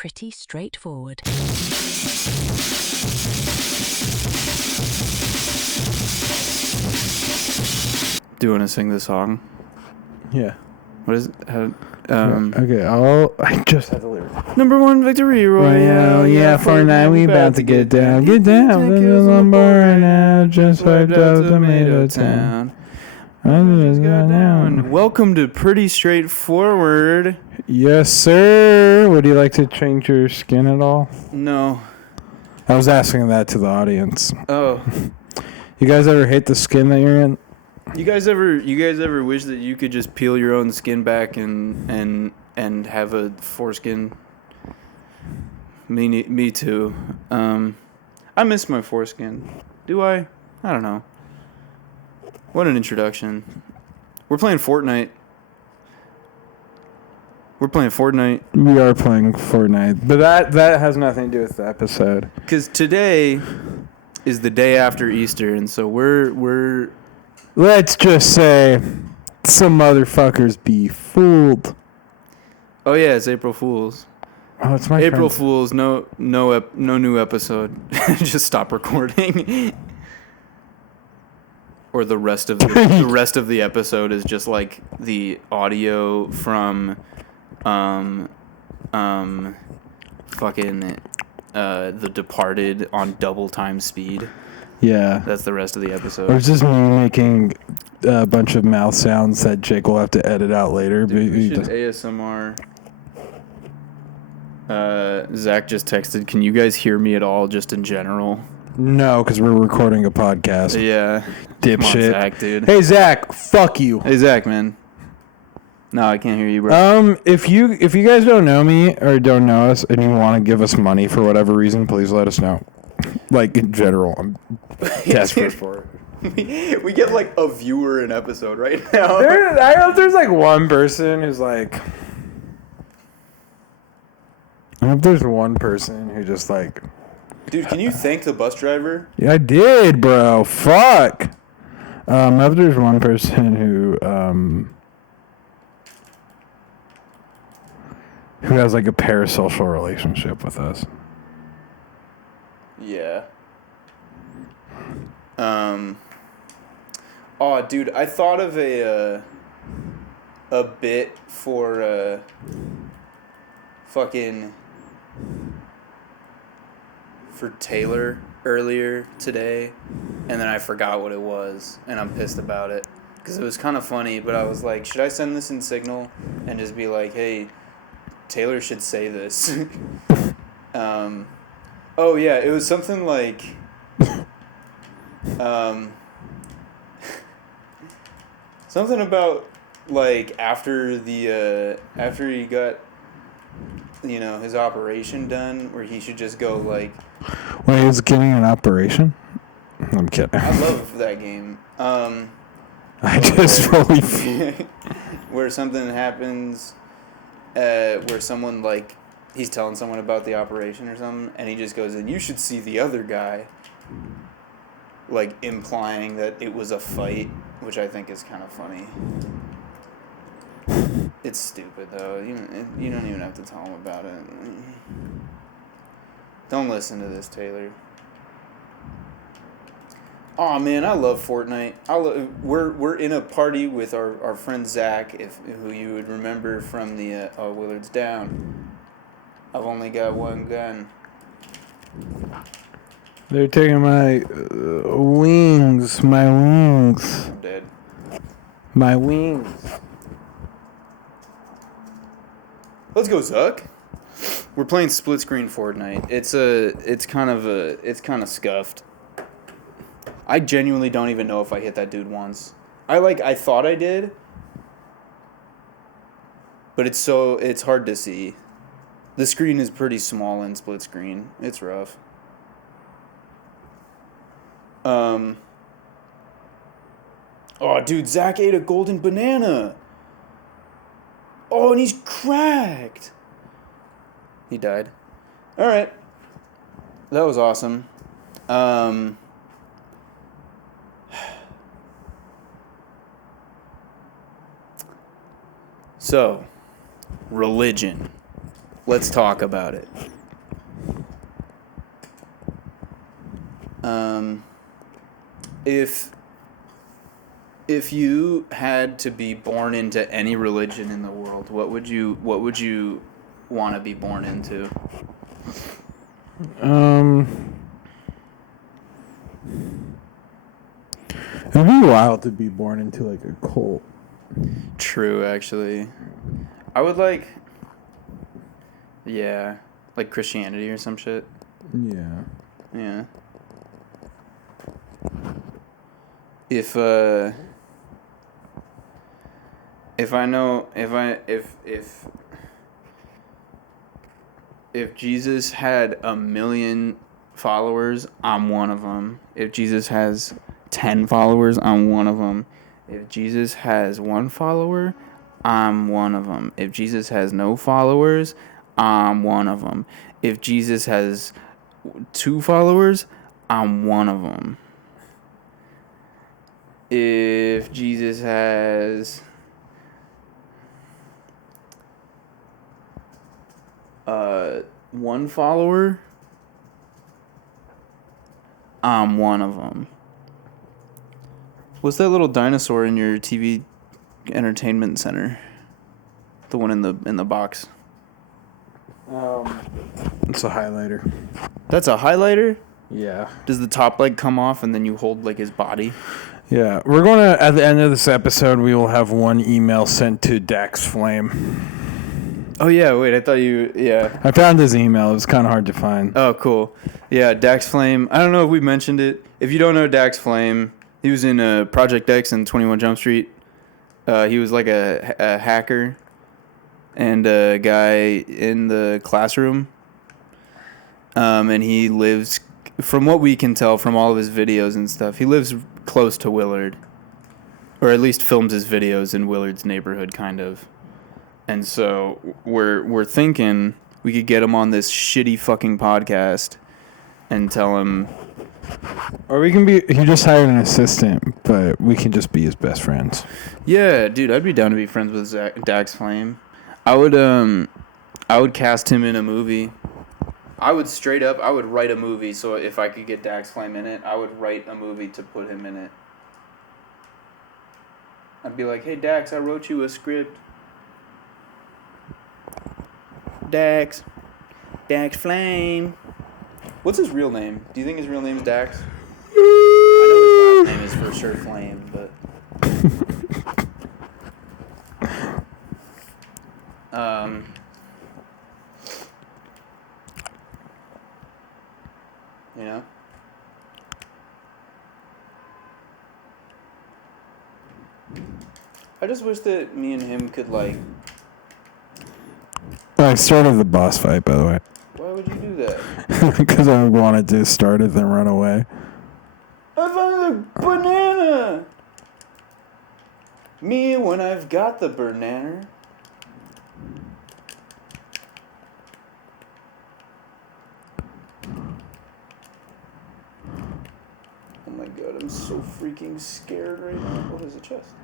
pretty straightforward. Do you want to sing the song? Yeah. What is it? Okay, I just had the lyrics. Number one victory royale. Yeah, Fortnite, we about to get down. Get down, kills on board right now. Just wiped out Tomato Town. Just got down. Welcome to Pretty Straightforward. Yes, sir. Would you like to change your skin at all? No. I was asking that to the audience. Oh. You guys ever hate the skin that you're in? You guys ever wish that you could just peel your own skin back and have a foreskin? Me too. I miss my foreskin. Do I? I don't know. What an introduction. We're playing Fortnite. We We are playing Fortnite, but that has nothing to do with the episode. Because today is the day after Easter, and so we're Let's just say some motherfuckers be fooled. Oh yeah, it's April Fool's. Oh, it's my April friend. Fool's. No new episode. Just stop recording. Or the rest of the episode is just like the audio from fucking The Departed on double time speed. Yeah. That's the rest of the episode. Or it's just me making a bunch of mouth sounds that Jake will have to edit out later. Dude, we should ASMR. Zach just texted, can you guys hear me at all, just in general? No, because we're recording a podcast. Yeah. Dipshit. Come on, Zach, dude. Hey, Zach, fuck you. Hey, Zach, man. No, I can't hear you, bro. If you guys don't know me or don't know us and you want to give us money for whatever reason, please let us know. Like, in general, I'm desperate for it. We get, like, a viewer an episode right now. I hope there's, like, one person who's, like... I hope there's one person who just, like... Dude, can you thank the bus driver? Yeah, I did, bro. Fuck. I hope there's one person who has, like, a parasocial relationship with us. Yeah. Oh, dude, I thought of a bit for for Taylor earlier today, and then I forgot what it was, and I'm pissed about it because it was kind of funny. But I was like, should I send this in Signal and just be like, hey, Taylor should say this? Oh yeah, it was something like, something about like after he got, his operation done, where he should just go like. When he was getting an operation? I'm kidding. I love that game. I just really. Where something happens, where someone like. He's telling someone about the operation or something, and he just goes, and you should see the other guy, like, implying that it was a fight, which I think is kind of funny. It's stupid, though. You don't even have to tell him about it. Don't listen to this, Taylor. Aw, man, I love Fortnite. We're in a party with our friend Zach, who you would remember from the Willard's Down. I've only got one gun. They're taking my wings. My wings. I'm dead. My wings. Let's go, Zuck. We're playing split screen Fortnite. It's kind of scuffed. I genuinely don't even know if I hit that dude once. I thought I did, but it's hard to see. The screen is pretty small in split screen. It's rough. Oh, dude, Zach ate a golden banana. Oh, and he's cracked. He died. All right. That was awesome. So, religion. Let's talk about it. If you had to be born into any religion in the world, what would you want to be born into? It'd be wild to be born into like a cult. True, actually. I would like Christianity or some shit. Yeah. Yeah. If Jesus had 1,000,000 followers, I'm one of them. If Jesus has 10 followers, I'm one of them. If Jesus has 1 follower, I'm one of them. If Jesus has no followers, I'm one of them. If Jesus has 2 followers, I'm one of them. If Jesus has 1 follower, I'm one of them. What's that little dinosaur in your TV entertainment center? The one in the box. It's a highlighter. That's a highlighter? Yeah. Does the top leg come off and then you hold like his body? Yeah. We're going to, at the end of this episode, we will have 1 email sent to Dax Flame. Oh, yeah. Wait, I thought yeah. I found his email. It was kind of hard to find. Oh, cool. Yeah, Dax Flame. I don't know if we mentioned it. If you don't know Dax Flame, he was in Project X and 21 Jump Street. He was like a hacker and a guy in the classroom. And he lives, from what we can tell from all of his videos and stuff, he lives close to Willard. Or at least films his videos in Willard's neighborhood, kind of. And so we're thinking we could get him on this shitty fucking podcast and tell him. Or we can be, he just hired an assistant, but we can just be his best friends. Yeah, dude, I'd be down to be friends with Dax Flame. I would cast him in a movie. I would write a movie, so if I could get Dax Flame in it, I would write a movie to put him in it. I'd be like, hey, Dax, I wrote you a script. Dax Flame. What's his real name? Do you think his real name is Dax? I know his last name is for sure Flame, but... You know? I just wish that me and him could, like... I started the boss fight, by the way. Why would you do that? Because I wanted to start it, then run away. I found a banana! Me when I've got the banana. Oh my god, I'm so freaking scared right now. Oh, there's a chest.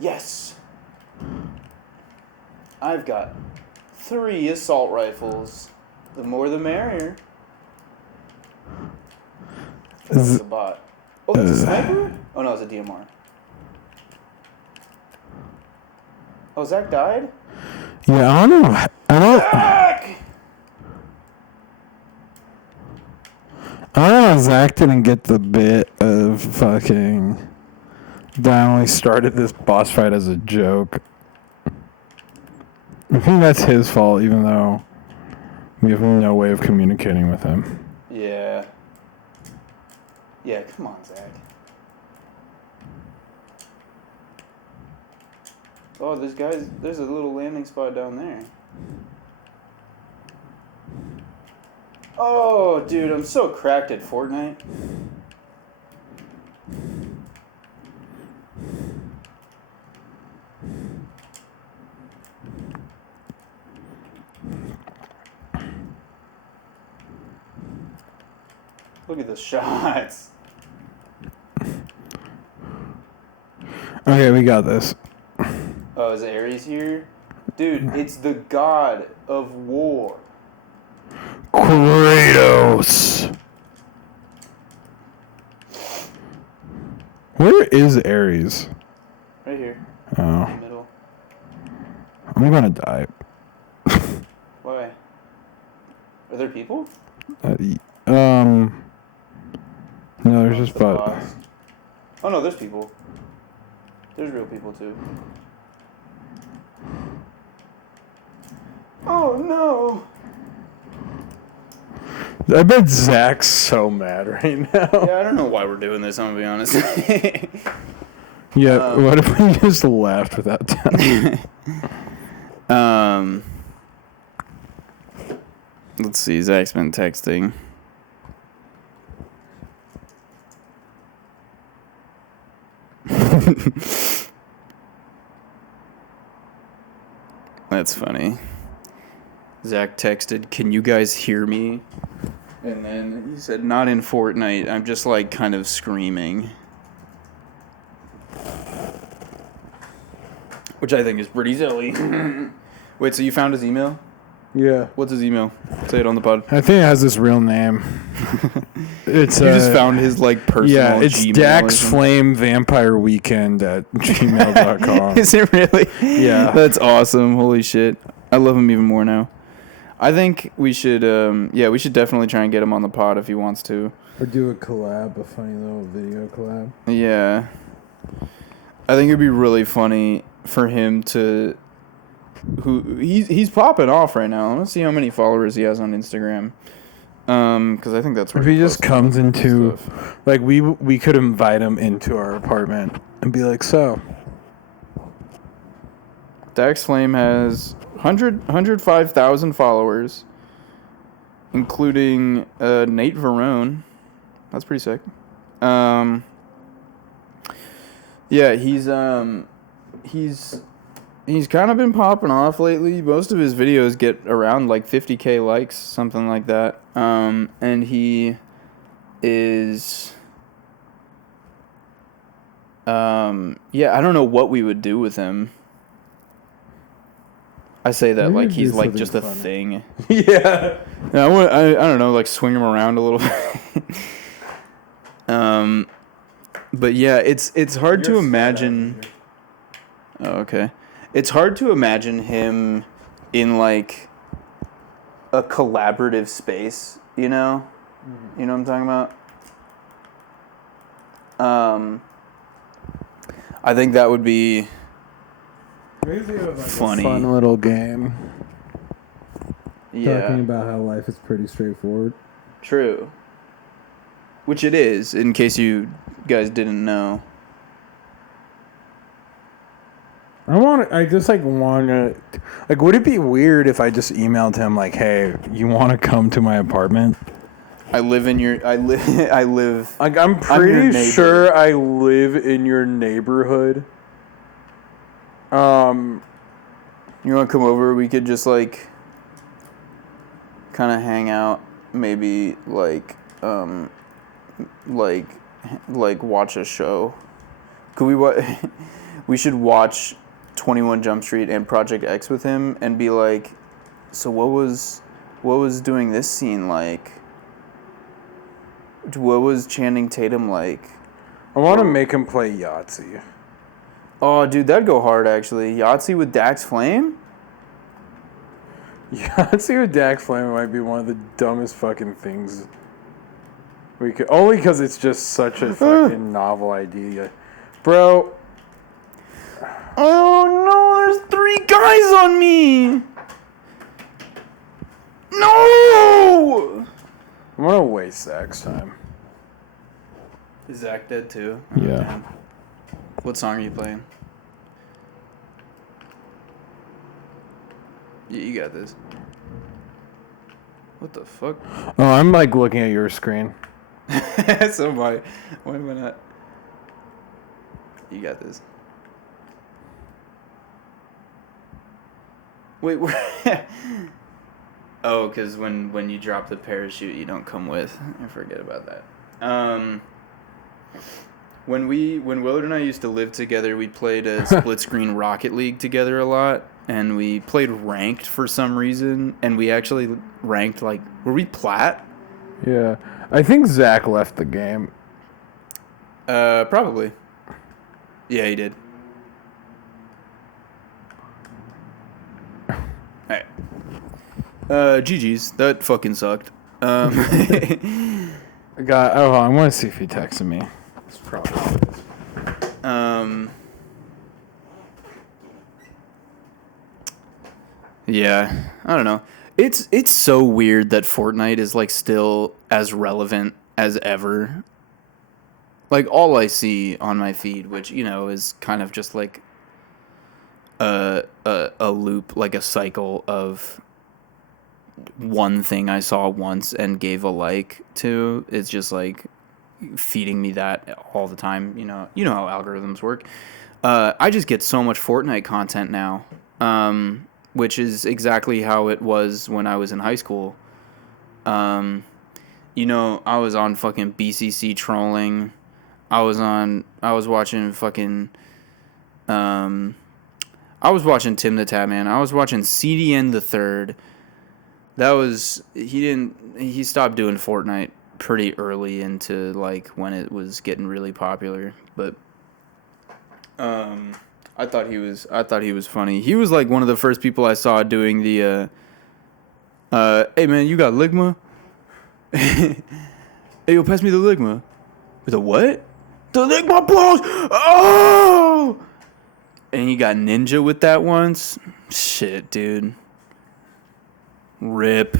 Yes! I've got 3 assault rifles. The more the merrier. That's a bot. Oh, that's a sniper? Oh no, it's a DMR. Oh, Zach died? Yeah, I don't know. Zach! I don't know. Zach didn't get the bit of fucking. That only started this boss fight as a joke. I think that's his fault, even though we have no way of communicating with him. Yeah. Yeah, come on, Zach. Oh, there's a little landing spot down there. Oh, dude, I'm so cracked at Fortnite. Look at the shots. Okay, we got this. Oh, is Ares here? Dude, it's the god of war. Kratos. Where is Ares? Right here. Oh. In the middle. I'm gonna die. Why? Are there people? No, there's just the but. boss. Oh no, there's people. There's real people too. Oh no! I bet Zach's so mad right now. Yeah, I don't know why we're doing this, I'm gonna be honest. Yeah, what if we just left without telling? Let's see, Zach's been texting. That's funny. Zach texted, "Can you guys hear me?" And then he said, "Not in Fortnite. I'm just like kind of screaming." Which I think is pretty silly. Wait, so you found his email? Yeah. What's his email? Say it on the pod. I think it has this real name. It's You just found his like personal yeah, it's Gmail Dax Flame Vampire Weekend at gmail.com. Is it really? Yeah. That's awesome. Holy shit. I love him even more now. I think we should we should definitely try and get him on the pod if he wants to. Or do a collab, a funny little video collab. Yeah. I think it'd be really funny for him to he's popping off right now. Let's see how many followers he has on Instagram. Because I think that's where if he just comes into stuff. like we could invite him into our apartment and be like, so Dax Flame has 105,000 followers, including Nate Verone. That's pretty sick. Yeah, he's kind of been popping off lately. Most of his videos get around like 50K likes, something like that. And he is I don't know what we would do with him. I say that Maybe like he's like just a funny. thing. yeah. I don't know, like swing him around a little bit. But yeah, it's hard to imagine. Oh, okay. It's hard to imagine him in like a collaborative space, you know? Mm-hmm. You know what I'm talking about? I think that would be funny. A fun little game. Yeah. Talking about how life is pretty straightforward. True. Which it is, in case you guys didn't know. I just want to, like, would it be weird if I just emailed him, like, hey, you want to come to my apartment? I live. Like, I'm pretty sure I live in your neighborhood. You want to come over? We could just, like, kind of hang out. Maybe, like watch a show. Could we we should watch 21 Jump Street and Project X with him and be like, so what was doing this scene like? What was Channing Tatum like? I want to make him play Yahtzee. Oh, dude, that'd go hard, actually. Yahtzee with Dax Flame? Yahtzee with Dax Flame might be one of the dumbest fucking things we could, only because it's just such a fucking novel idea. Bro. Oh no, there's 3 guys on me! No! I'm gonna waste Zach's time. Is Zach dead too? Yeah. Man. What song are you playing? You got this. What the fuck? Oh, I'm like looking at your screen. So why am I not? You got this. Wait, oh, because when you drop the parachute, you don't come with. I forget about that. When Willard and I used to live together, we played a split screen Rocket League together a lot, and we played ranked for some reason, and we actually ranked like, were we plat? Yeah. I think Zach left the game. Probably. Yeah, he did. Alright. GG's. That fucking sucked. I want to see if he texted me. It's probably Yeah, I don't know. It's so weird that Fortnite is like still as relevant as ever. Like all I see on my feed, which is kind of just like a loop, like a cycle of one thing I saw once and gave a like to. It's just like feeding me that all the time. You know how algorithms work. I just get so much Fortnite content now, which is exactly how it was when I was in high school. I was on fucking BCC trolling. I was watching fucking, I was watching Tim the Tatman. I was watching CDN the Third. He stopped doing Fortnite pretty early into like when it was getting really popular, but I thought he was funny. He was like one of the first people I saw doing the hey man, you got Ligma? Hey yo, pass me the Ligma. With a what? The Ligma balls! Oh! And he got Ninja with that once. Shit, dude. Rip.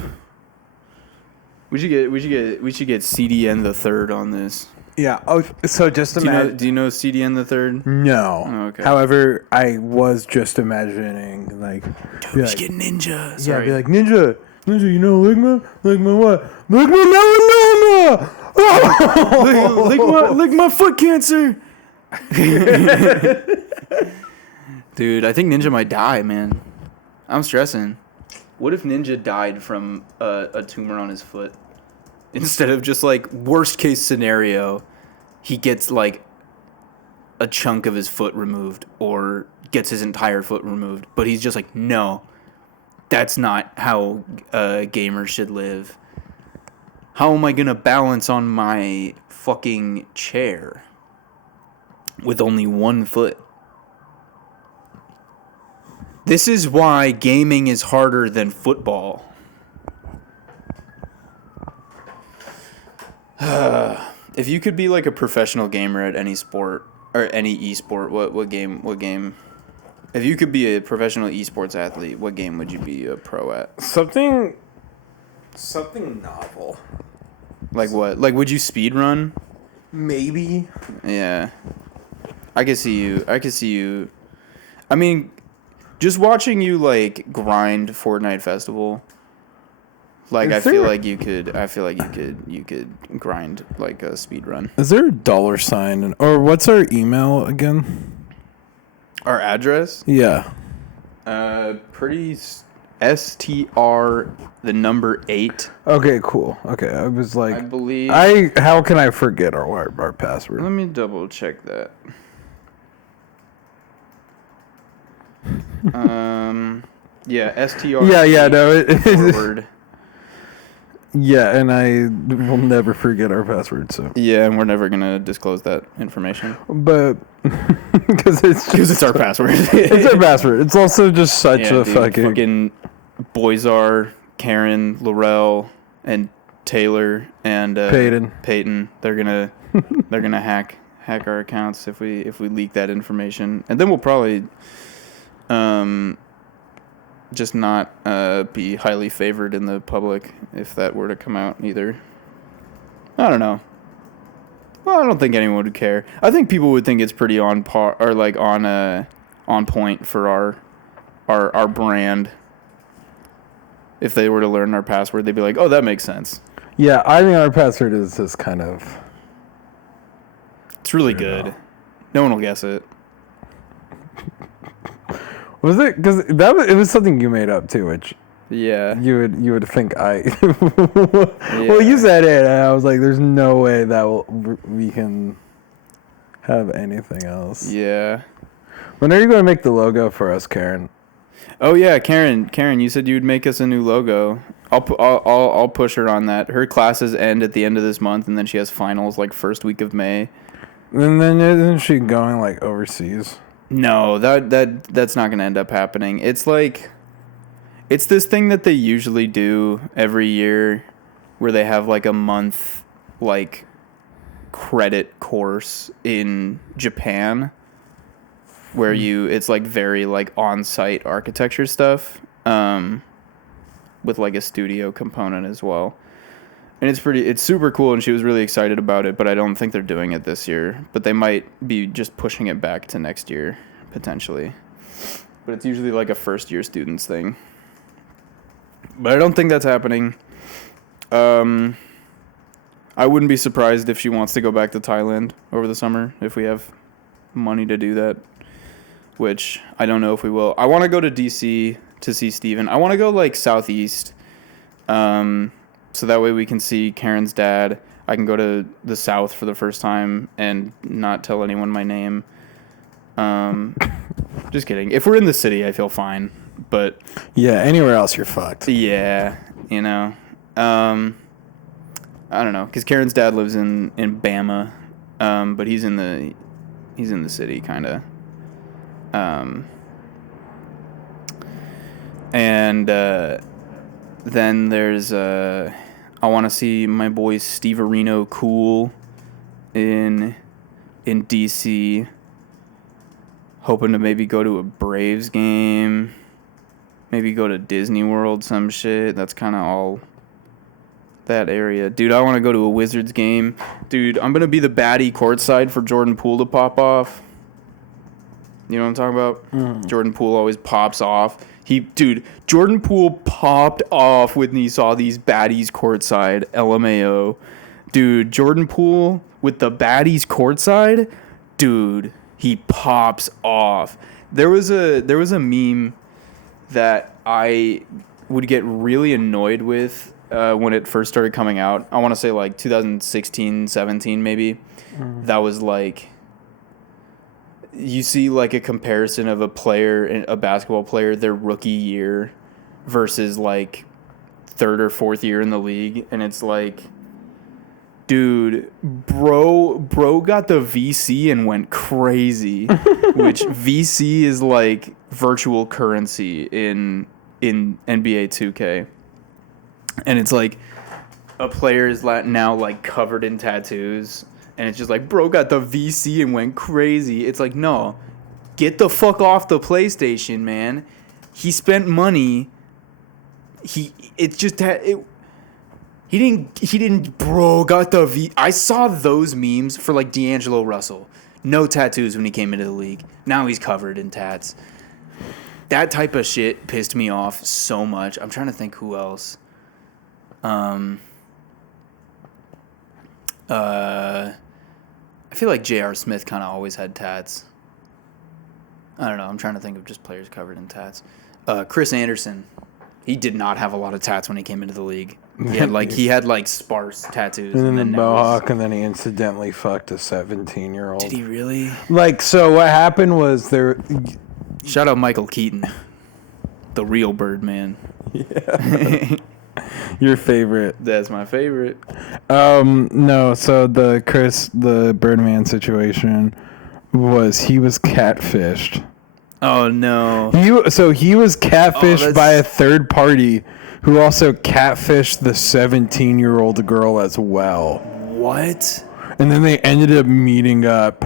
We should get CDN the Third on this. Yeah. Oh, so just imagine. Do you know CDN the Third? No. Oh, okay. However, I was just imagining like, dude, we should get Ninja. Sorry. Yeah, be like Ninja. You know Ligma? Ligma what? Ligma melanoma. Ligma foot cancer. Dude, I think Ninja might die, man. I'm stressing. What if Ninja died from a tumor on his foot? Instead of just like worst case scenario, he gets like a chunk of his foot removed or gets his entire foot removed. But he's just like, no, that's not how gamers should live. How am I going to balance on my fucking chair with only one foot? This is why gaming is harder than football. If you could be like a professional gamer at any sport or any esport, what game? If you could be a professional esports athlete, what game would you be a pro at? Something novel. Like what? Like would you speed run? Maybe. Yeah. I could see you. I mean, just watching you like grind Fortnite Festival. Like I feel like you could grind like a speed run. Is there a $sign or what's our email again? Our address? Yeah. Pretty STR the number 8. Okay, cool. Okay, I was like I believe how can I forget our password? Let me double check that. Yeah, STR. Yeah, no, forward. Yeah, and I will never forget our password. So yeah, and we're never gonna disclose that information. But because it's our password. It's our password. It's also just such a dude, fucking Boyzar, Karen, Laurel, and Taylor and Peyton. They're gonna hack our accounts if we leak that information, and then we'll probably just not be highly favored in the public if that were to come out either. I don't know. Well, I don't think anyone would care. I think people would think it's pretty on par or like on point for our brand. If they were to learn our password, they'd be like, "Oh, that makes sense." Yeah, I think our password is just kind of. It's really good. No one will guess it. Was it because it was something you made up too, which yeah you would think I. Well, you said it, and I was like, "There's no way that we can have anything else. Yeah. When are you going to make the logo for us, Karen? Oh yeah, Karen, you said you'd make us a new logo. I'll push her on that. Her classes end at the end of this month, and then she has finals like first week of May. And then isn't she going like overseas? No, that's not gonna end up happening. It's like, it's this thing that they usually do every year, where they have like a month like credit course in Japan, where it's like very like on-site architecture stuff, with like a studio component as well. And it's super cool, and she was really excited about it, but I don't think they're doing it this year. But they might be just pushing it back to next year, potentially. But it's usually like a first-year students thing. But I don't think that's happening. I wouldn't be surprised if she wants to go back to Thailand over the summer, if we have money to do that, which I don't know if we will. I want to go to D.C. to see Steven. I want to go, like, southeast, so that way we can see Karen's dad. I can go to the South for the first time and not tell anyone my name. Just kidding. If we're in the city, I feel fine. But yeah, anywhere else you're fucked. Yeah, you know. I don't know, because Karen's dad lives in Bama, but he's in the city, kind of. And then there's I want to see my boy Steve Areno Cool in DC. Hoping to maybe go to a Braves game, maybe go to Disney World, some shit. That's kind of all that area. Dude, I want to go to a Wizards game. Dude, I'm going to be the baddie courtside for Jordan Poole to pop off. You know what I'm talking about? Jordan Poole always pops off. Jordan Poole popped off when he saw these baddies courtside, LMAO. Dude, Jordan Poole with the baddies courtside, dude, he pops off. There was a meme that I would get really annoyed with when it first started coming out. I want to say like 2016, 17 maybe. That was like, you see like a comparison of a basketball player, their rookie year versus like third or fourth year in the league. And it's like, dude, bro got the VC and went crazy, which VC is like virtual currency in NBA 2K. And it's like a player is now like covered in tattoos. And it's just like, bro got the VC and went crazy. It's like, no, get the fuck off the PlayStation, man. He spent money. He didn't, bro got the V. I saw those memes for like D'Angelo Russell. No tattoos when he came into the league. Now he's covered in tats. That type of shit pissed me off so much. I'm trying to think who else. I feel like J.R. Smith kind of always had tats. I don't know. I'm trying to think of just players covered in tats. Chris Anderson. He did not have a lot of tats when he came into the league. He had like sparse tattoos. And then the mohawk, and then he incidentally fucked a 17-year-old. Did he really? Like, so what happened was there... Shout out Michael Keaton. The real Birdman. Yeah. Your favorite. That's my favorite. No, so the Birdman situation was he was catfished. Oh no. He was catfished by a third party who also catfished the 17-year-old girl as well. What? And then they ended up meeting up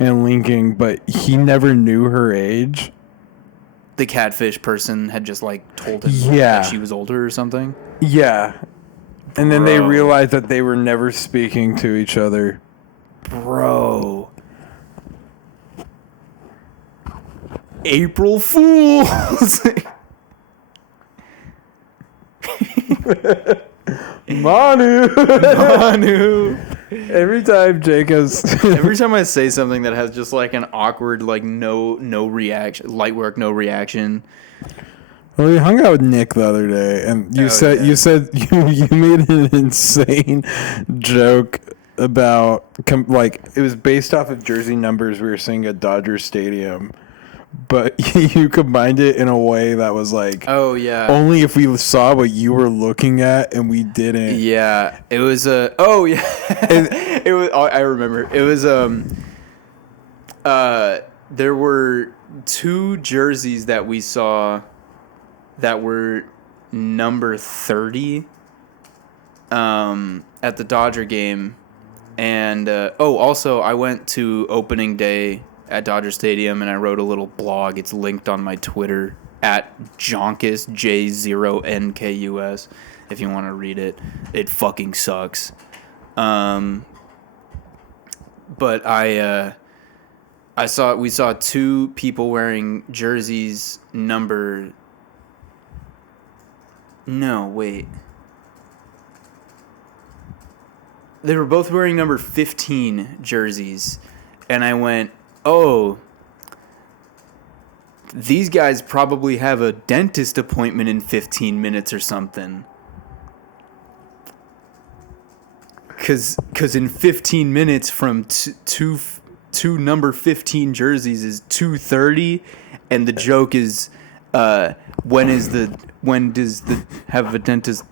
and linking, but he never knew her age. The catfish person had just like told him that she was older or something? Yeah. And then they realized that they were never speaking to each other. Bro. April Fools! Manu! Every time I say something that has just like an awkward, like no reaction, light work, no reaction. Well, we hung out with Nick the other day, and you said you made an insane joke about like it was based off of jersey numbers we were seeing at Dodger Stadium, but you combined it in a way that was like, oh yeah, only if we saw what you were looking at and we didn't. Yeah, it was a. Oh yeah, it was. I remember. It was there were 2 jerseys that we saw that were number 30 at the Dodger game. And also I went to opening day at Dodger Stadium and I wrote a little blog. It's linked on my Twitter at Jonkus J0NKUS if you want to read it. It fucking sucks. But we saw 2 people wearing jerseys number. No, wait. They were both wearing number 15 jerseys, and I went, "Oh, these guys probably have a dentist appointment in 15 minutes or something." Cause in 15 minutes from two number 15 jerseys is 2:30, and the joke is, when does the have a dentist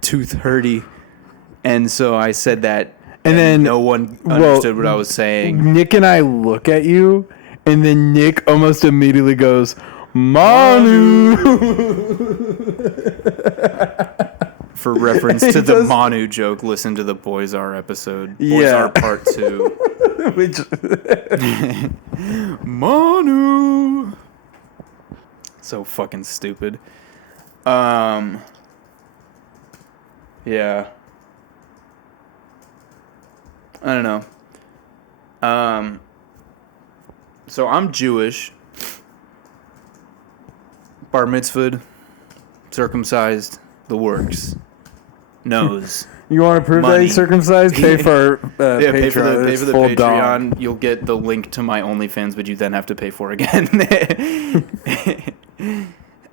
2:30? And so I said that, and then no one understood what I was saying. Nick and I look at you, and then Nick almost immediately goes, "Manu." For reference to the Manu joke, listen to the Boys Are episode. Boys Are Part 2. Which Manu. So fucking stupid. Yeah. I don't know. So I'm Jewish. Bar mitzvahed. Circumcised. The works. Nose. You want to prove Money. that he's circumcised? Pay for Patreon. Pay for the full Patreon. dong. You'll get the link to my OnlyFans, but you then have to pay for again.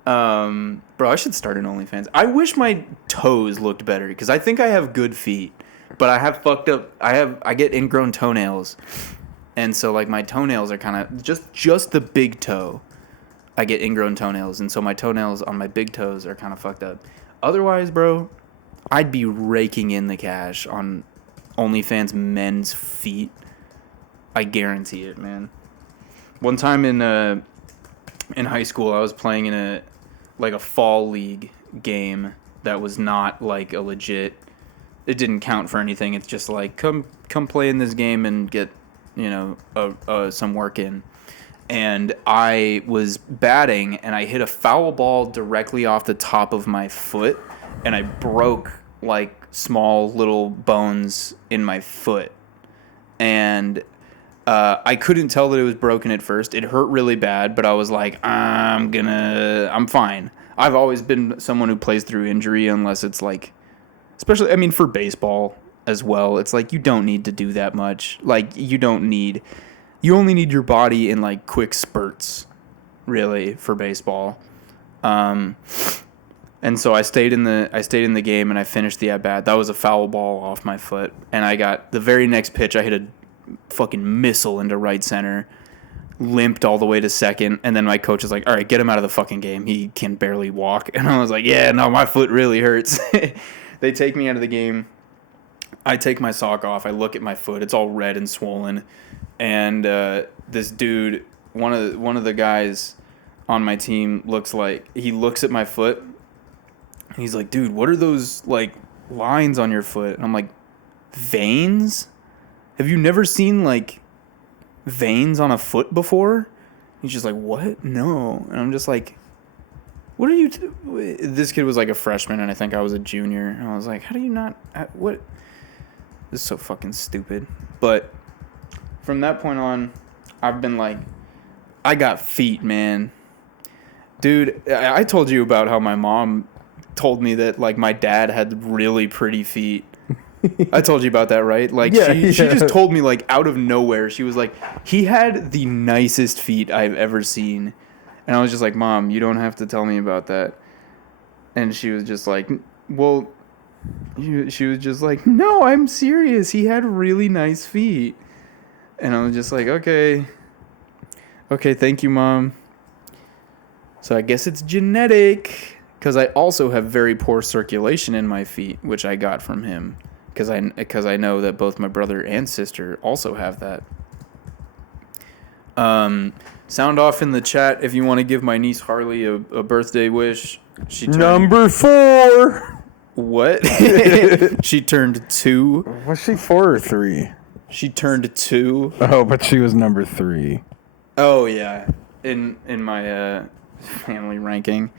Bro, I should start an OnlyFans. I wish my toes looked better because I think I have good feet, but I have fucked up. I get ingrown toenails, and so like my toenails are kind of just the big toe. I get ingrown toenails, and so my toenails on my big toes are kind of fucked up. Otherwise, bro, I'd be raking in the cash on OnlyFans men's feet. I guarantee it, man. One time in high school, I was playing in a fall league game that was not like a legit. It didn't count for anything. It's just like come play in this game and get some work in. And I was batting, and I hit a foul ball directly off the top of my foot, and I broke like small little bones in my foot. And I couldn't tell that it was broken at first. It hurt really bad, but I was like, I'm fine. I've always been someone who plays through injury unless it's like, especially, I mean, for baseball as well. It's like you don't need to do that much. Like you only need your body in like quick spurts, really, for baseball. And so I stayed in the game and I finished the at bat. That was a foul ball off my foot, and I got the very next pitch. I hit a fucking missile into right center, limped all the way to second, and then my coach was like, "All right, get him out of the fucking game. He can barely walk." And I was like, "Yeah, no, my foot really hurts." They take me out of the game. I take my sock off. I look at my foot. It's all red and swollen. And this dude, one of the guys on my team, looks at my foot. And he's like, "Dude, what are those like lines on your foot?" And I'm like, "Veins? Have you never seen like veins on a foot before?" He's just like, "What? No." And I'm just like, "What are you?" This kid was like a freshman, and I think I was a junior. And I was like, "How do you not? What? This is so fucking stupid." But from that point on, I've been like, I got feet, man. Dude, I told you about how my mom told me that, like, my dad had really pretty feet. I told you about that, right? Like, she just told me, like, out of nowhere. She was like, he had the nicest feet I've ever seen. And I was just like, "Mom, you don't have to tell me about that." And she was just like, "Well, She was just like, no, I'm serious. He had really nice feet. And I was just like, okay. Okay, thank you, Mom. So I guess it's genetic. Because I also have very poor circulation in my feet, which I got from him. Because I know that both my brother and sister also have that. Sound off in the chat if you want to give my niece Harley a birthday wish. She turned, Number 4. What? She turned 2. Was she 4 or 3? She turned 2. Oh, but she was number 3. Oh yeah, in my family ranking.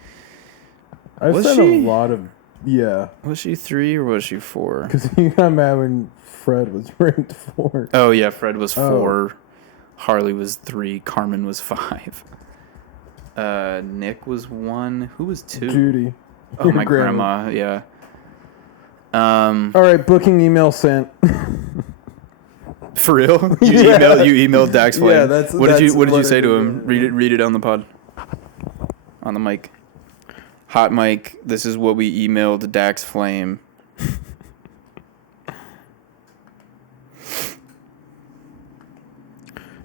I've Was said she? a lot of Was she 3 or was she 4? because you got mad when Fred was ranked 4. Oh yeah, Fred was 4. Oh. Harley was 3. Carmen was 5. Nick was 1. Who was 2? Judy. Oh, my grandma. Yeah. All right, booking email sent. For real? You emailed Dax Flame. Yeah, that's What did you what say I to did. him? Read it on the pod. On the mic. Hot mic. This is what we emailed Dax Flame.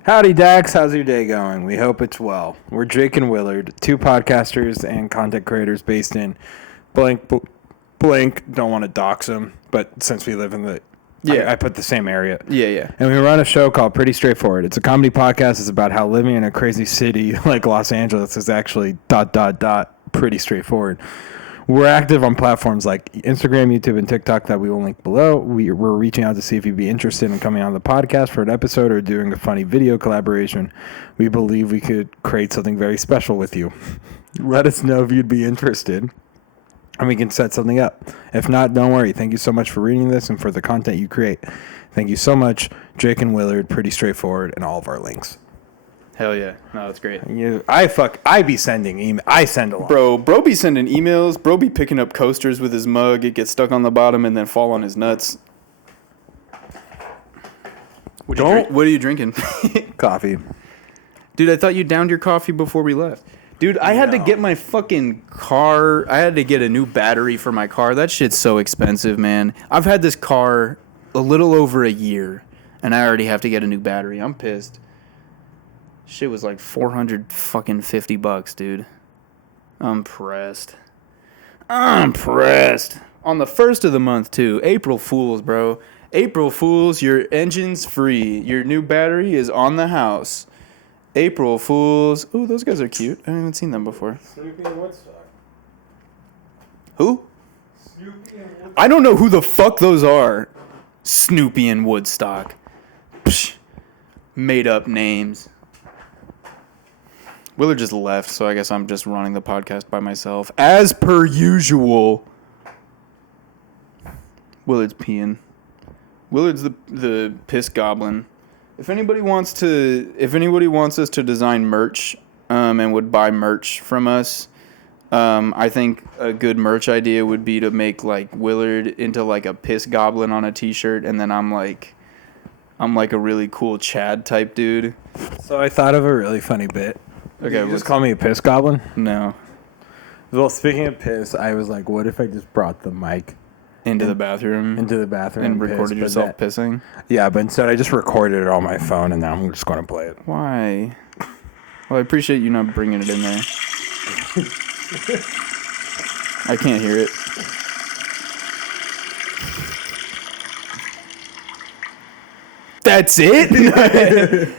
Howdy, Dax. How's your day going? We hope it's well. We're Jake and Willard, 2 podcasters and content creators based in blank. Don't want to dox them, but since we live in the... Yeah. I put the same area. Yeah. And we run a show called Pretty Straightforward. It's a comedy podcast. It's about how living in a crazy city like Los Angeles is actually ... pretty straightforward. We're active on platforms like Instagram, YouTube, and TikTok that we will link below. We're reaching out to see if you'd be interested in coming on the podcast for an episode or doing a funny video collaboration. We believe we could create something very special with you. Let us know if you'd be interested, and we can set something up. If not, don't worry. Thank you so much for reading this and for the content you create. Thank you so much, Jake and Willard. Pretty straightforward, and all of our links. Hell yeah. No, that's great. I be sending email. I send a lot. Bro be sending emails. Bro be picking up coasters with his mug. It gets stuck on the bottom and then fall on his nuts. What are you drinking? Coffee. Dude, I thought you downed your coffee before we left. Dude, I had to get my fucking car. I had to get a new battery for my car. That shit's so expensive, man. I've had this car a little over a year, and I already have to get a new battery. I'm pissed. Shit was like $450, dude. I'm pressed. On the 1st of the month, too. April Fools, bro. April Fools, your engine's free. Your new battery is on the house. April Fools. Ooh, those guys are cute. I haven't seen them before. Snoopy and Woodstock. Who? Snoopy and Woodstock. I don't know who the fuck those are. Snoopy and Woodstock. Psh. Made up names. Willard just left, so I guess I'm just running the podcast by myself. As per usual. Willard's peeing. Willard's the piss goblin. If anybody wants us to design merch, and would buy merch from us, I think a good merch idea would be to make like Willard into like a piss goblin on a t-shirt, and then I'm like a really cool Chad type dude. So I thought of a really funny bit. Okay, Did you just call me a piss goblin? No. Well, speaking of piss, I was like, what if I just brought the mic Into the bathroom into the bathroom and piss, recorded but yourself pissing? Yeah, but instead I just recorded it on my phone, and now I'm just going to play it. Why? Well, I appreciate you not bringing it in there. I can't hear it. That's it?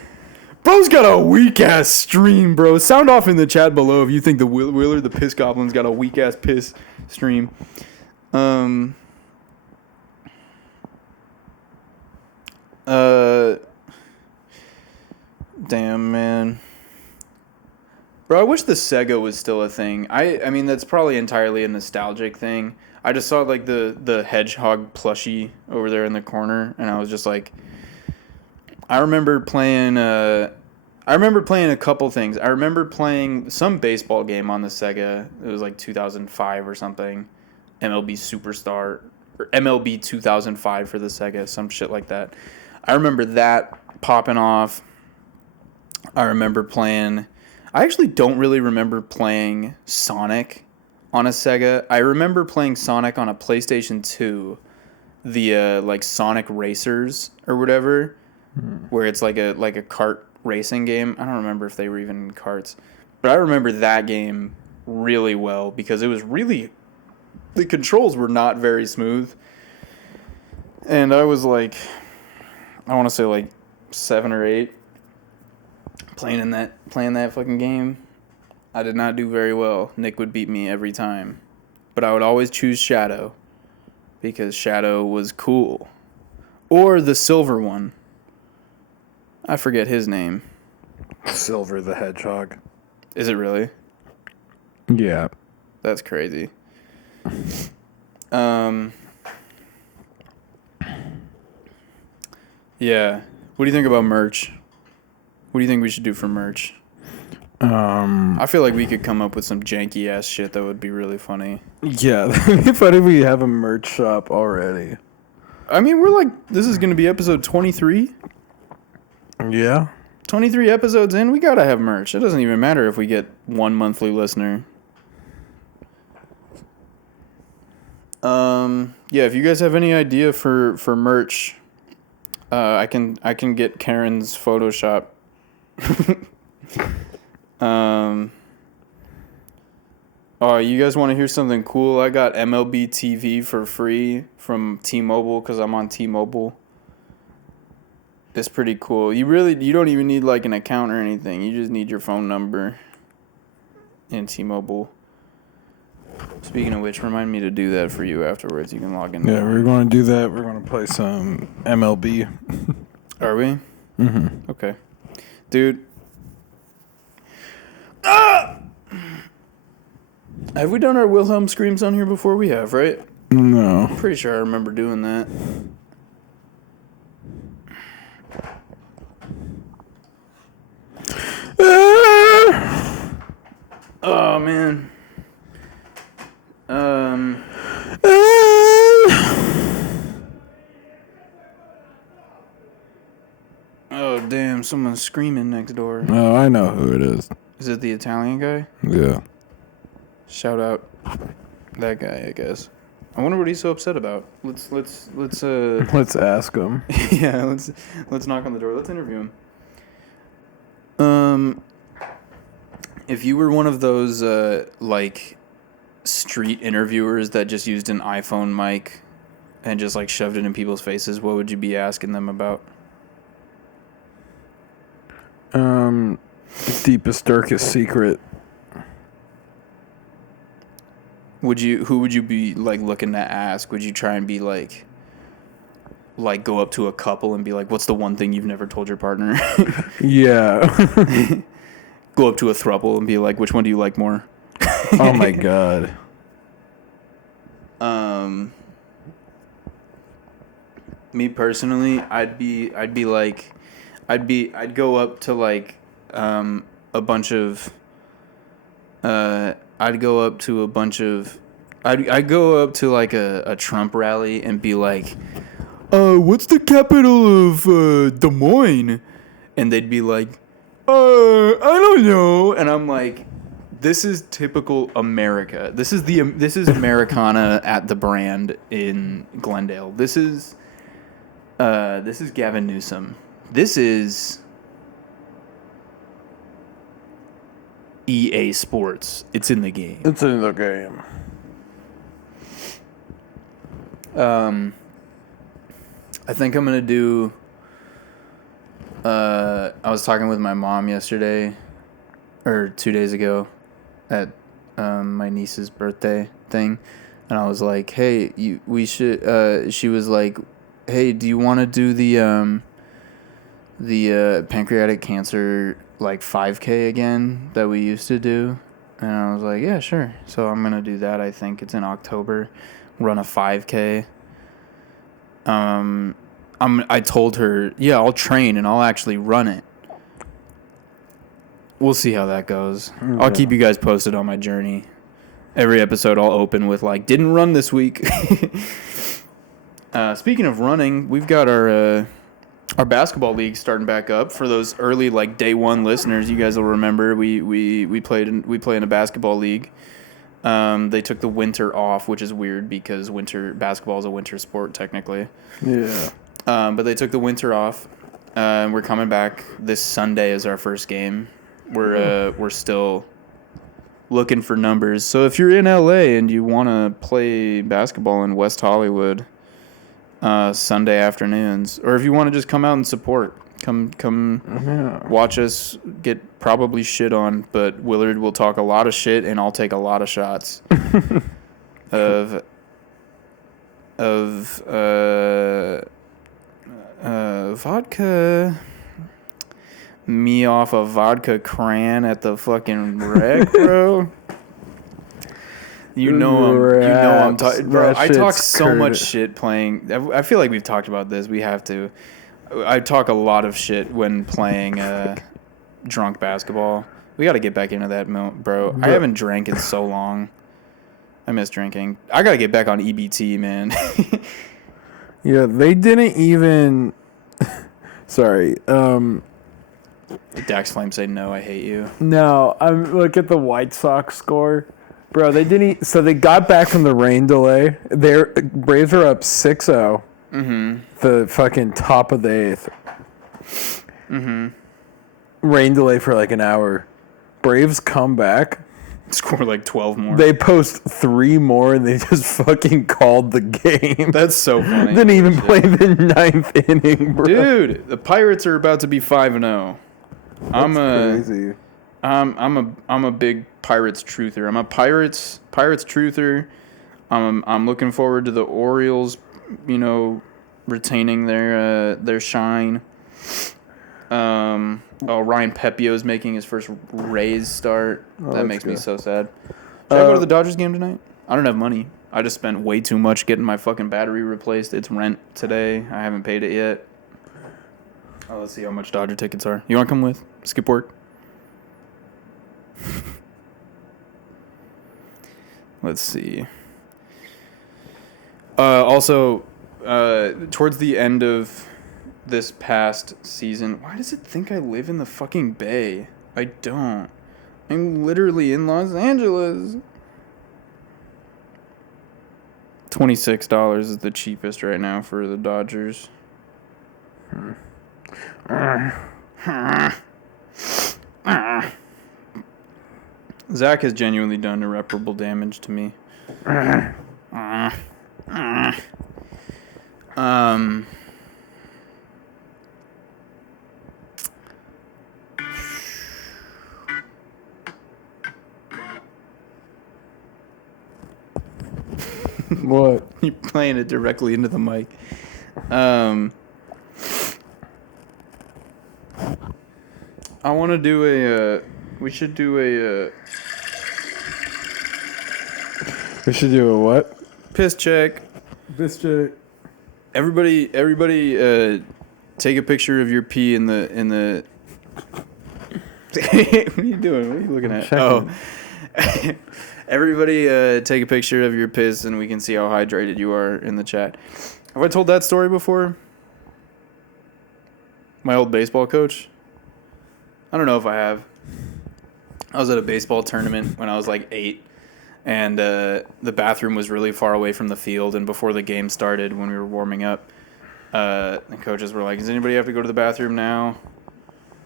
Bro's got a weak-ass stream, bro. Sound off in the chat below if you think the Willard the Piss Goblin's got a weak-ass piss stream. Damn, man. Bro, I wish the Sega was still a thing. I mean, that's probably entirely a nostalgic thing. I just saw, like, the hedgehog plushie over there in the corner, and I was just like... I remember playing a couple things. I remember playing some baseball game on the Sega. It was like 2005 or something. MLB Superstar or MLB 2005 for the Sega, some shit like that. I remember that popping off. I actually don't really remember playing Sonic on a Sega. I remember playing Sonic on a PlayStation 2. the like Sonic Racers or whatever, where it's like a kart racing game. I don't remember if they were even in karts, but I remember that game really well because it was really, the controls were not very smooth, and I was like, I want to say like 7 or 8 playing that fucking game. I did not do very well. Nick would beat me every time, but I would always choose Shadow because Shadow was cool, or the silver one. I forget his name. Silver the Hedgehog. Is it really? Yeah. That's crazy. Yeah. What do you think about merch? What do you think we should do for merch? I feel like we could come up with some janky ass shit that would be really funny. Yeah, that'd be funny if we have a merch shop already. I mean, we're like, this is going to be episode 23. Yeah. 23 episodes in, we gotta have merch. It doesn't even matter if we get 1 monthly listener. Yeah, if you guys have any idea for merch, I can get Karen's Photoshop. Oh, you guys want to hear something cool? I got MLB TV for free from T-Mobile because I'm on T-Mobile. It's pretty cool. You don't even need like an account or anything. You just need your phone number in T-Mobile. Speaking of which, remind me to do that for you afterwards. You can log in. Yeah, we're going to do that. We're going to play some MLB. Are we? Mm-hmm. Okay. Dude. Have we done our Wilhelm screams on here before? We have, right? No. I'm pretty sure I remember doing that. Oh, man. Oh, damn. Someone's screaming next door. Oh, I know who it is. Is it the Italian guy? Yeah. Shout out that guy, I guess. I wonder what he's so upset about. Let's ask him. Yeah, let's knock on the door. Let's interview him. If you were one of those like street interviewers that just used an iPhone mic and just like shoved it in people's faces, what would you be asking them about? Deepest, darkest secret. Who would you be like looking to ask? Would you try and be like go up to a couple and be like, what's the one thing you've never told your partner? Yeah. Go up to a throuple and be like, which one do you like more? Oh my god. Me personally, I'd go up to like a bunch of I'd go up to like a Trump rally and be like, what's the capital of Des Moines? And they'd be like, I don't know. And I'm like, this is typical America. This is Americana at the Brand in Glendale. This is Gavin Newsom. This is EA Sports. It's in the game. It's in the game. I think I'm gonna do. I was talking with my mom yesterday, or 2 days ago, at my niece's birthday thing, and I was like, "Hey, we should." She was like, "Hey, do you want to do the pancreatic cancer like 5K again that we used to do?" And I was like, "Yeah, sure." So I'm gonna do that. I think it's in October. Run a 5K. I told her, yeah, I'll train and I'll actually run it. We'll see how that goes. Okay. I'll keep you guys posted on my journey. Every episode I'll open with like, didn't run this week. Speaking of running, we've got our basketball league starting back up. For those early like day one listeners, you guys will remember we play in a basketball league. They took the winter off, which is weird because basketball is a winter sport technically. Yeah. But they took the winter off. We're coming back this Sunday as our first game. We're still looking for numbers. So if you're in LA and you want to play basketball in West Hollywood Sunday afternoons, or if you want to just come out and support, come watch us get probably shit on, but Willard will talk a lot of shit and I'll take a lot of shots of vodka. Me off a vodka cran at the fucking wreck, bro. You know I'm talking, bro. I talk so much shit playing. I feel like we've talked about this. We have to. I talk a lot of shit when playing drunk basketball. We got to get back into that, bro. I haven't drank in so long. I miss drinking. I got to get back on EBT, man. Yeah, they didn't even. Sorry. Dax Flame say no. I hate you. No, I'm look at the White Sox score, bro. They didn't. So they got back from the rain delay. Their Braves are up 6-0. Mm-hmm. The fucking top of the 8th. Mm-hmm. Rain delay for like an hour. Braves come back. Score like 12 more. They post 3 more and they just fucking called the game. That's so funny. Didn't even play the 9th inning, bro. Dude, the Pirates are about to be 5-0. Crazy. I'm a big Pirates truther. I'm a Pirates truther. I'm looking forward to the Orioles, retaining their shine. Ryan Pepio's making his first Rays start. That makes me so sad. Should I go to the Dodgers game tonight? I don't have money. I just spent way too much getting my fucking battery replaced. It's rent today. I haven't paid it yet. Oh, let's see how much Dodger tickets are. You want to come with? Skip work? Let's see. Also, towards the end of this past season, why does it think I live in the fucking Bay? I don't. I'm literally in Los Angeles. $26 is the cheapest right now for the Dodgers. Zach has genuinely done irreparable damage to me. What? You're playing it directly into the mic. I want to do a. We should do a. We should do a what? Piss check. Piss check. Everybody, take a picture of your pee in the. What are you doing? What are you looking at? Oh. Everybody, take a picture of your piss, and we can see how hydrated you are in the chat. Have I told that story before? My old baseball coach? I don't know if I have. I was at a baseball tournament when I was like 8, and the bathroom was really far away from the field, and before the game started, when we were warming up, the coaches were like, does anybody have to go to the bathroom now?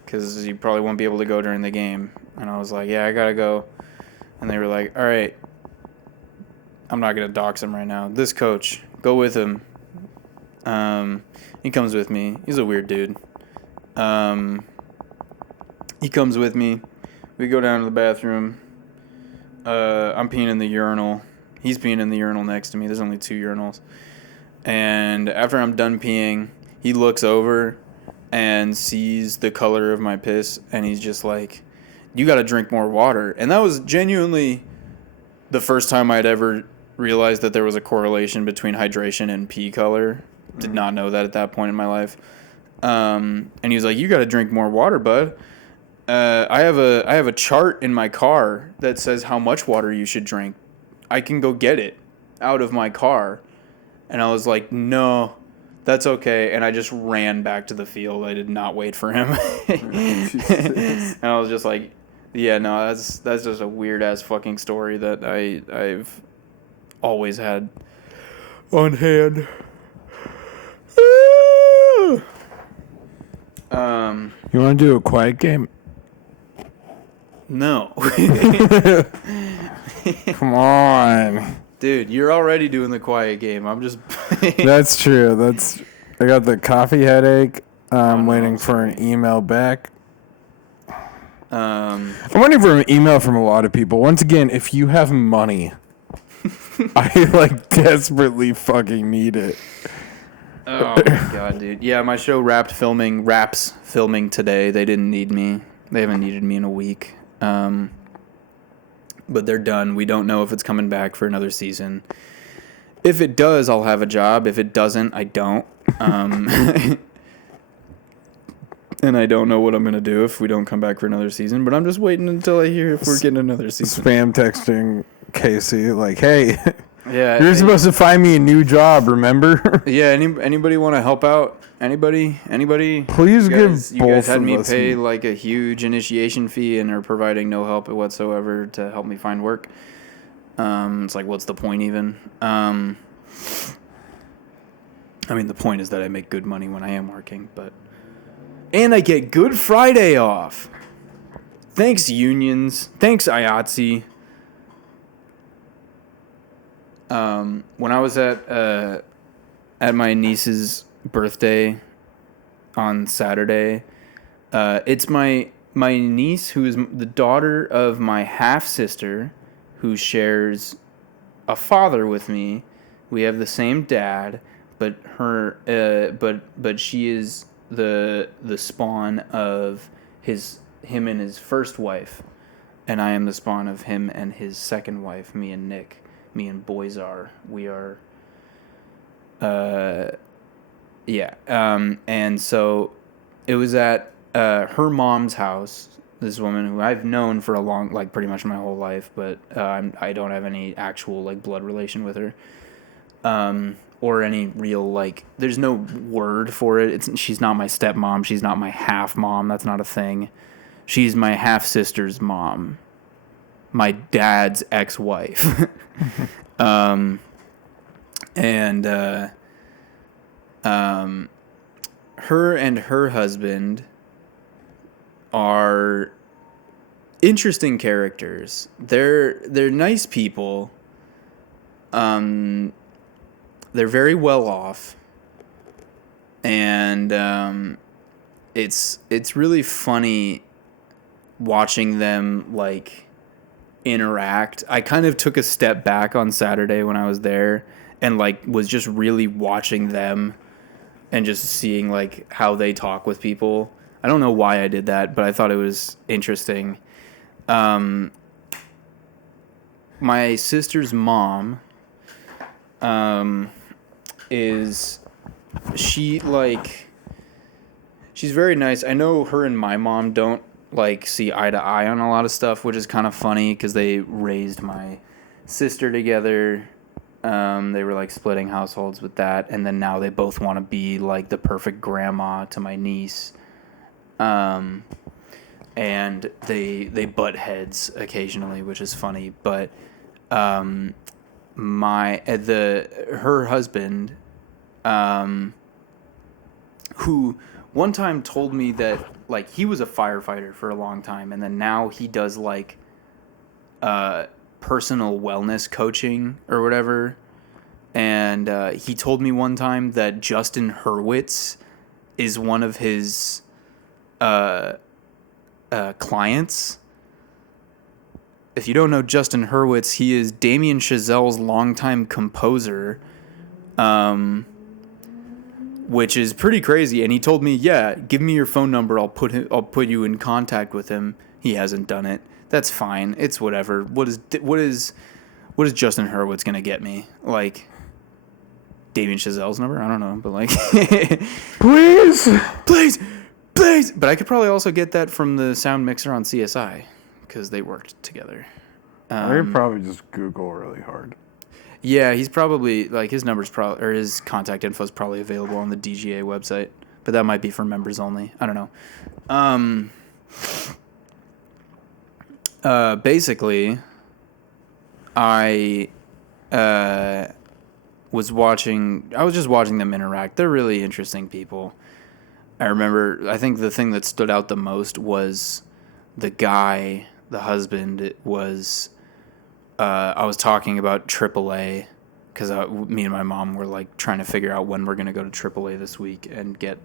Because you probably won't be able to go during the game. And I was like, yeah, I gotta go. And they were like, all right, I'm not going to dox him right now. This coach, go with him. He comes with me. He's a weird dude. He comes with me. We go down to the bathroom. I'm peeing in the urinal. He's peeing in the urinal next to me. There's only 2 urinals. And after I'm done peeing, he looks over and sees the color of my piss, and he's just like, you got to drink more water. And that was genuinely the first time I'd ever realized that there was a correlation between hydration and pee color. Did not know that at that point in my life. And he was like, you got to drink more water, bud. I have a chart in my car that says how much water you should drink. I can go get it out of my car. And I was like, no, that's okay. And I just ran back to the field. I did not wait for him. And I was just like, Yeah, no, that's just a weird ass fucking story that I've always had on hand. You want to do a quiet game? No. Come on. Dude, you're already doing the quiet game. I'm just That's true. I got the coffee headache. I'm waiting I'm for an email back. um I'm waiting for an email from a lot of people. Once again, if you have money, I desperately fucking need it. Oh my god, dude. Yeah, my show wraps filming today. They didn't need me. They haven't needed me in a week. But they're done. We don't know if it's coming back for another season. If it does, I'll have a job. If it doesn't, I don't. And I don't know what I'm going to do if we don't come back for another season. But I'm just waiting until I hear if we're getting another season. Spam texting Casey hey, Yeah, you're supposed to find me a new job, remember? Yeah, anybody want to help out? Anybody? Please give you guys both had of me us pay a huge initiation fee and are providing no help whatsoever to help me find work. It's what's the point even? I mean, the point is that I make good money when I am working, and I get Good Friday off. Thanks, unions. Thanks, IATSE. When I was at my niece's birthday on Saturday, it's my niece who is the daughter of my half sister, who shares a father with me. We have the same dad, but she is the spawn of him and his first wife, and I am the spawn of him and his second wife. Me and Nick. Me and Boyzar, we are, and so it was at her mom's house. This woman who I've known for a long, pretty much my whole life, but I don't have any actual blood relation with her, or any real There's no word for it. She's not my stepmom. She's not my half mom. That's not a thing. She's my half sister's mom. My dad's ex-wife. Her and her husband are interesting characters. They're nice people. They're very well off. And it's really funny watching them interact. I kind of took a step back on Saturday when I was there and was just really watching them and just seeing how they talk with people. I don't know why I did that, but I thought it was interesting. My sister's mom is she's very nice. I know her and my mom don't see eye to eye on a lot of stuff, which is kind of funny because they raised my sister together. They were splitting households with that, and then now they both want to be the perfect grandma to my niece. And they butt heads occasionally, which is funny. But her husband, who one time told me that he was a firefighter for a long time, and then now he does personal wellness coaching or whatever. And he told me one time that Justin Hurwitz is one of his clients. If you don't know Justin Hurwitz, he is Damien Chazelle's longtime composer, which is pretty crazy. And he told me, "Yeah, give me your phone number. I'll put you in contact with him." He hasn't done it. That's fine. It's whatever. What is Justin Hurwitz gonna get me? Damien Chazelle's number? I don't know, but please. But I could probably also get that from the sound mixer on CSI because they worked together. Or you probably just Google really hard. Yeah, he's probably his number's probably, or his contact info is probably available on the DGA website, but that might be for members only. I don't know. Basically, I was just watching them interact. They're really interesting people. I think the thing that stood out the most was the guy, the husband, was, I was talking about AAA, because me and my mom were like trying to figure out when we're going to go to AAA this week and get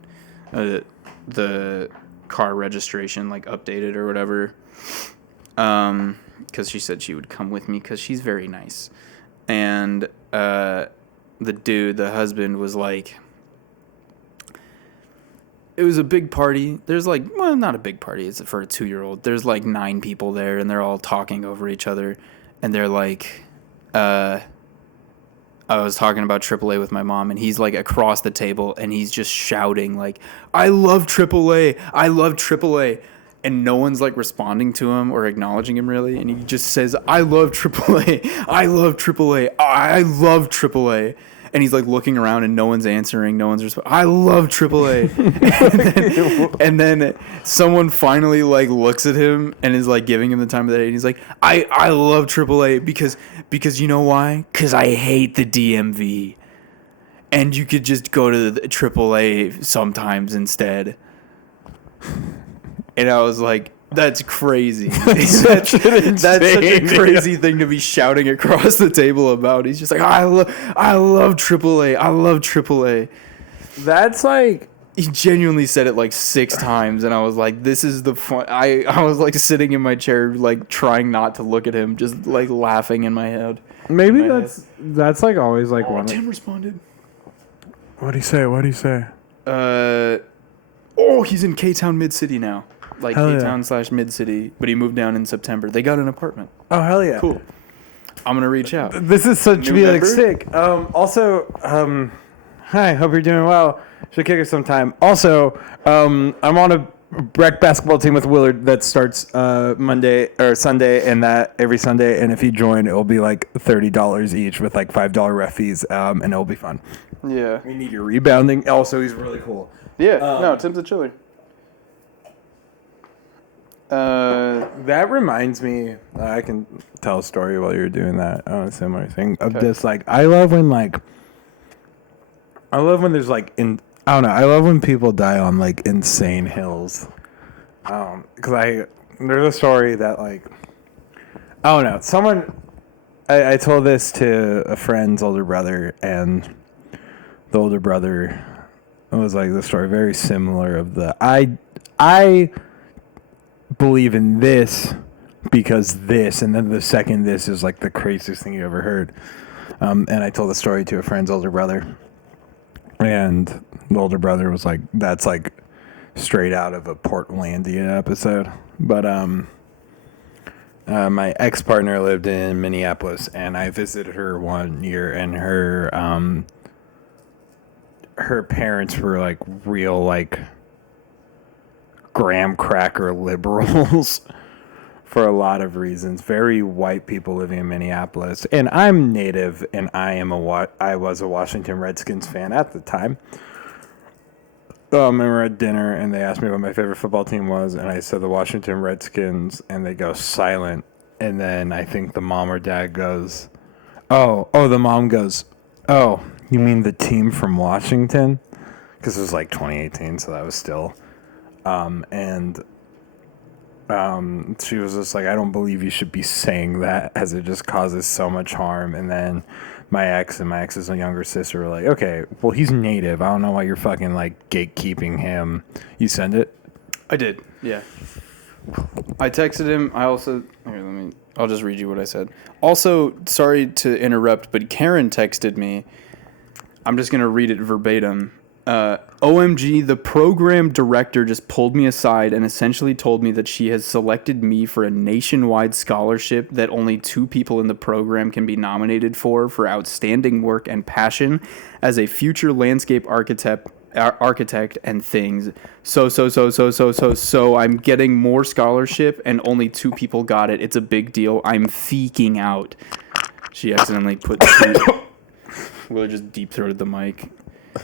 the car registration like updated or whatever. Because she said she would come with me because she's very nice. And the husband, was like, it was a big party. There's like, well, not a big party. It's for a 2-year-old. There's like 9 people there, and they're all talking over each other. And they're like, I was talking about AAA with my mom, and he's like across the table, and he's just shouting like, I love AAA. I love AAA. And no one's like responding to him or acknowledging him really. And he just says, I love AAA. I love AAA. I love AAA. And he's like looking around and no one's answering. No one's responding. I love AAA. and then someone finally like looks at him and is like giving him the time of the day. And he's like, I love AAA because you know why? Because I hate the DMV. And you could just go to the AAA sometimes instead. And I was like, that's crazy. That's such a crazy thing to be shouting across the table about. He's just like, I love AAA. I love AAA. That's like... He genuinely said it like 6 times, and I was like, this is the fun. I was like sitting in my chair, like trying not to look at him, just like laughing in my head. Maybe that's like always like one. Tim responded. What'd he say? He's in K-Town Mid-City now. Like K-Town / Mid-City, but he moved down in September. They got an apartment. Oh, hell yeah. Cool. I'm going to reach out. This is such to be like sick. Hi, hope you're doing well. Should kick it sometime. Also, I'm on a rec basketball team with Willard that starts Monday or Sunday, and that every Sunday. And if you join, it'll be like $30 each with like $5 ref fees, and it'll be fun. Yeah. We need your rebounding. Also, he's really cool. Yeah. No, Tim's a chiller. That reminds me, I can tell a story while you're doing that on a similar thing of this. Like, I love when there's like I don't know. I love when people die on like insane hills. Because there's a story that like, I don't know. I told this to a friend's older brother, and the older brother was like the story very similar of the I believe in this because this, and then the second this is like the craziest thing you ever heard. And I told the story to a friend's older brother, and the older brother was like, that's like straight out of a Portlandia episode. But my ex-partner lived in Minneapolis, and I visited her one year, and her parents were like real like graham cracker liberals for a lot of reasons. Very white people living in Minneapolis, and I'm native, and I was a Washington Redskins fan at the time. We were at dinner, and they asked me what my favorite football team was, and I said the Washington Redskins, and they go silent, and then I think the mom or dad goes, the mom goes, oh, you mean the team from Washington? Because it was like 2018, so that was still... she was just like, I don't believe you should be saying that, as it just causes so much harm. And then my ex and my ex's younger sister were like, okay, well, he's native. I don't know why you're fucking like gatekeeping him. You send it? I did. Yeah. I texted him. I'll just read you what I said. Also, sorry to interrupt, but Karen texted me. I'm just going to read it verbatim. OMG, the program director just pulled me aside and essentially told me that she has selected me for a nationwide scholarship that only 2 people in the program can be nominated for outstanding work and passion as a future landscape architect and things. So I'm getting more scholarship and only 2 people got it. It's a big deal. I'm feeking out. She accidentally put Will just deep throated the mic.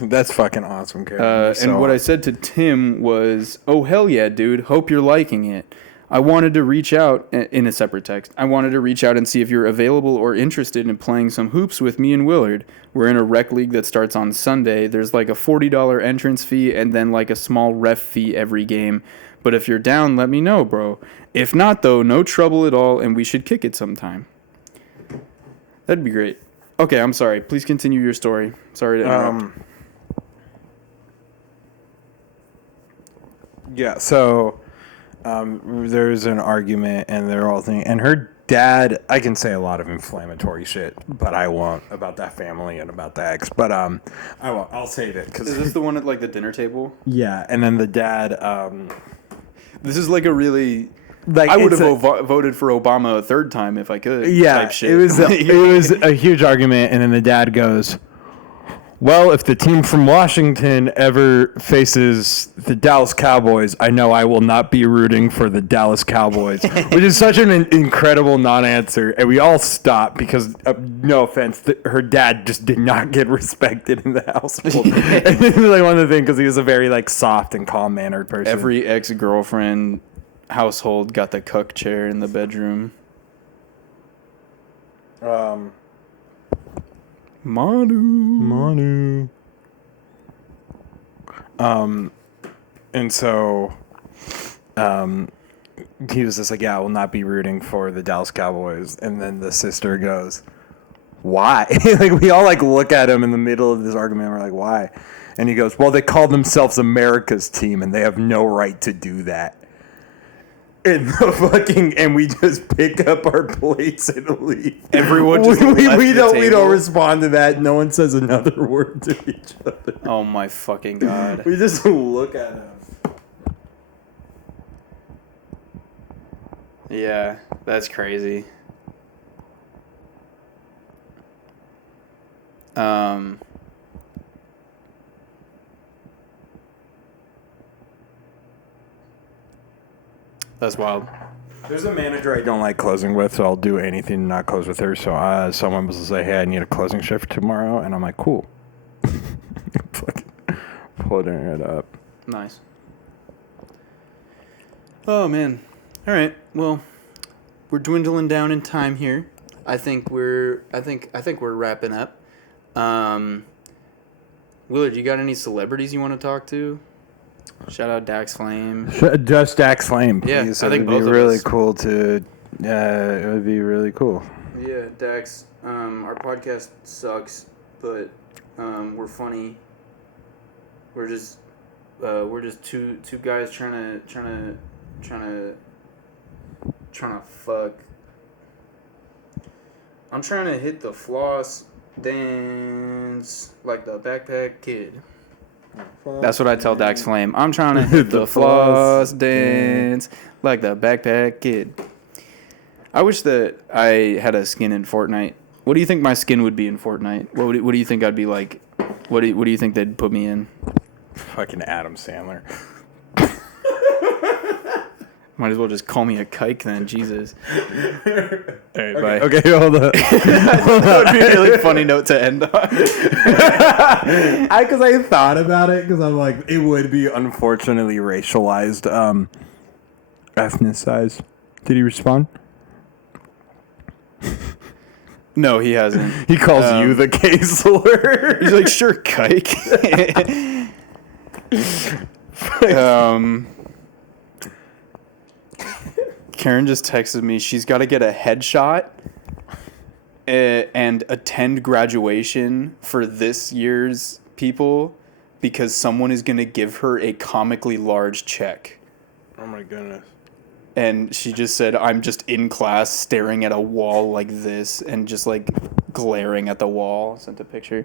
That's fucking awesome, Karen. And what I said to Tim was, oh, hell yeah, dude. Hope you're liking it. I wanted to reach out in a separate text. I wanted to reach out and see if you're available or interested in playing some hoops with me and Willard. We're in a rec league that starts on Sunday. There's like a $40 entrance fee and then like a small ref fee every game. But if you're down, let me know, bro. If not, though, no trouble at all, and we should kick it sometime. That'd be great. Okay, I'm sorry. Please continue your story. Sorry to interrupt. Yeah, so there's an argument, and they're all thinking, and her dad, I can say a lot of inflammatory shit, but I won't, about that family and about the ex, but I won't. I'll save it. Is this the one at like the dinner table? Yeah, and then the dad... this is like a really... Like, I would have voted for Obama a third time if I could. Yeah, type shit. it was a huge argument, and then the dad goes, well, if the team from Washington ever faces the Dallas Cowboys, I know I will not be rooting for the Dallas Cowboys, which is such an incredible non-answer. And we all stopped because, no offense, her dad just did not get respected in the household. And it was like one of the things because he was a very like soft and calm-mannered person. Every ex-girlfriend household got the cuck chair in the bedroom. Manu. And so, he was just like, yeah, I will not be rooting for the Dallas Cowboys. And then the sister goes, why? Like, we all like look at him in the middle of this argument. And we're like, why? And he goes, well, they call themselves America's team and they have no right to do that. And we just pick up our plates and leave. Everyone just we don't respond to that. No one says another word to each other. Oh my fucking god. We just look at him. Yeah, that's crazy. That's wild. There's a manager I don't like closing with, so I'll do anything to not close with her. So someone was to say, hey, I need a closing shift tomorrow. And I'm like, cool. Fucking putting it up. Nice. Oh, man. All right. Well, we're dwindling down in time here. I think we're wrapping up. Willard, you got any celebrities you want to talk to? Shout out Dax Flame. Just Dax Flame, please. Yeah, I think it both would be of really us. cool to. It would be really cool. Yeah, Dax. Our podcast sucks, but we're funny. We're just two guys trying to fuck. I'm trying to hit the floss dance like the backpack kid. That's what I tell Dax Flame. I'm trying to hit the floss dance like the backpack kid. I wish that I had a skin in Fortnite. What do you think my skin would be in Fortnite? What do you think I'd be like? What do you think they'd put me in? Fucking Adam Sandler. Might as well just call me a kike then, Jesus. All right, bye. Okay, hold on. That would be a really funny note to end on. Because I thought about it, because I'm like, it would be unfortunately racialized, ethnicized. Did he respond? No, he hasn't. He calls you the gay slur. He's like, sure, kike. Karen just texted me. She's got to get a headshot and attend graduation for this year's people because someone is going to give her a comically large check. Oh my goodness. And she just said, I'm just in class staring at a wall like this and just like glaring at the wall. Sent a picture.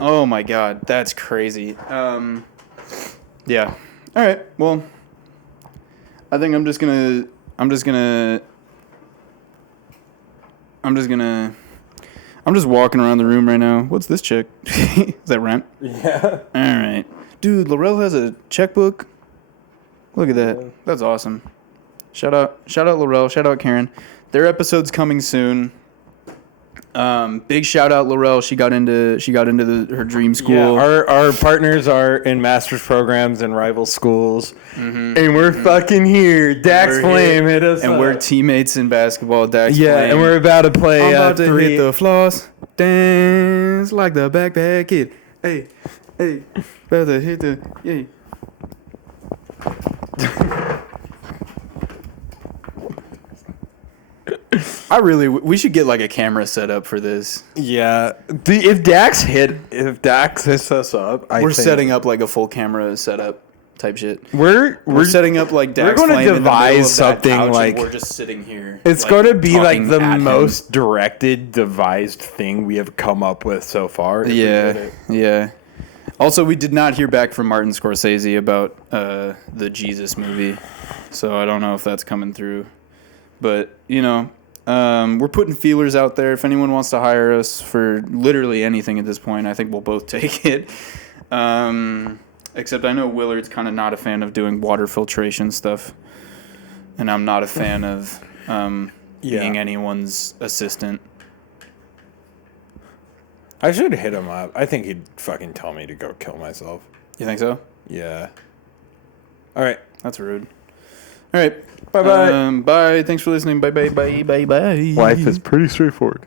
Oh my God, that's crazy. Yeah. All right. Well, I think I'm just walking around the room right now. What's this chick? Is that Rent? Yeah. All right. Dude, Laurel has a checkbook. Look at that. That's awesome. Shout out Laurel. Shout out Karen. Their episode's coming soon. Big shout out Laurel. She got into her dream school. Yeah, our partners are in master's programs in rival schools, and we're fucking here. Dax Flame hit us, and up. we're teammates in basketball. Dax Flame. And we're about to play. I'm about to hit the floss, dance like the backpack kid. Hey, about to hit the we should get like a camera set up for this. Yeah, if Dax hits us up, we're setting up like a full camera setup type shit. We're setting up like Dax we're going Flame to devise in something couch, like we're just sitting here. It's like, going to be like talking the at most directed, devised thing we have come up with so far. Yeah. Also, we did not hear back from Martin Scorsese about the Jesus movie, so I don't know if that's coming through. But we're putting feelers out there. If anyone wants to hire us for literally anything at this point, I think we'll both take it. Except I know Willard's kind of not a fan of doing water filtration stuff, and I'm not a fan of being anyone's assistant. I should hit him up. I think he'd fucking tell me to go kill myself. You think so? Yeah. All right. That's rude. All right. Bye-bye. Bye. Thanks for listening. Bye. Life is pretty straightforward.